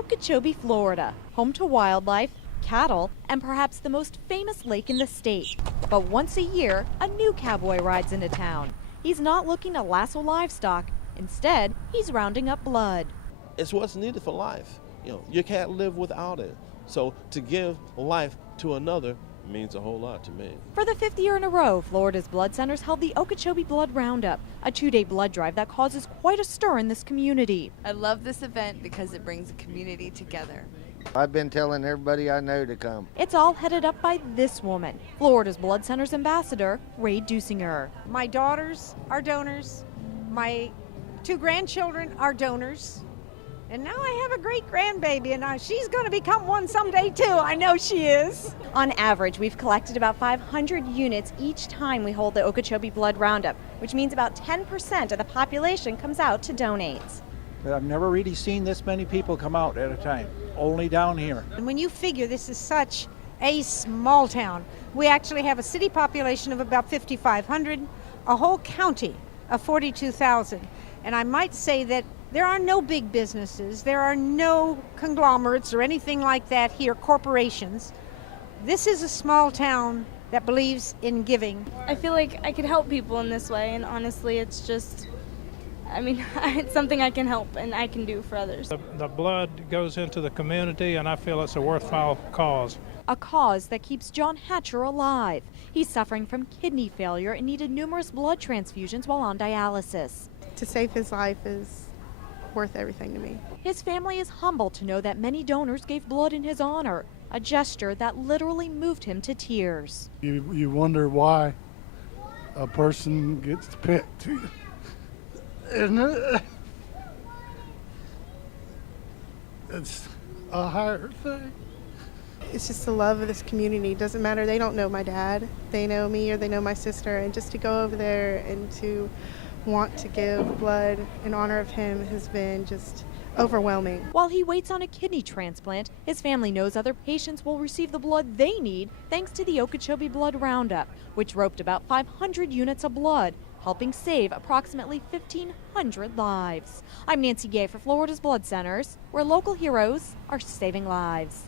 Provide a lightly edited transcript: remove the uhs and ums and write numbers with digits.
Okeechobee, Florida, home to wildlife, cattle, and perhaps the most famous lake in the state. But once a year, a new cowboy rides into town. He's not looking to lasso livestock. Instead, he's rounding up blood. It's what's needed for life. You can't live without it. So to give life to another means a whole lot to me. For the 5th year in a row, Florida's blood centers held the Okeechobee Blood Roundup, a 2-day blood drive that causes quite a stir in this community. I love this event because it brings the community together. I've been telling everybody I know to come. It's all headed up by this woman, Florida's Blood Center's ambassador, Ray Dusinger. My daughters are donors. My 2 grandchildren are donors. And now I have a great grandbaby, and she's going to become one someday too. I know she is. On average, we've collected about 500 units each time we hold the Okeechobee Blood Roundup, which means about 10% of the population comes out to donate. I've never really seen this many people come out at a time, only down here. And when you figure this is such a small town, we actually have a city population of about 5,500, a whole county of 42,000. And I might say that there are no big businesses, there are no conglomerates or anything like that here, corporations. This is a small town that believes in giving. I feel like I could help people in this way, and honestly, it's just, it's something I can help and I can do for others. The blood goes into the community, and I feel it's a worthwhile cause. A cause that keeps John Hatcher alive. He's suffering from kidney failure and needed numerous blood transfusions while on dialysis. To save his life is worth everything to me. His family is humbled to know that many donors gave blood in his honor, a gesture that literally moved him to tears. You wonder why a person gets picked. And it's a higher thing. It's just the love of this community. It doesn't matter, they don't know my dad. They know me or they know my sister. And just to go over there and to want to give blood in honor of him has been just overwhelming. While he waits on a kidney transplant, his family knows other patients will receive the blood they need thanks to the Okeechobee Blood Roundup, which roped about 500 units of blood, helping save approximately 1,500 lives. I'm Nancy Gay for Florida's Blood Centers, where local heroes are saving lives.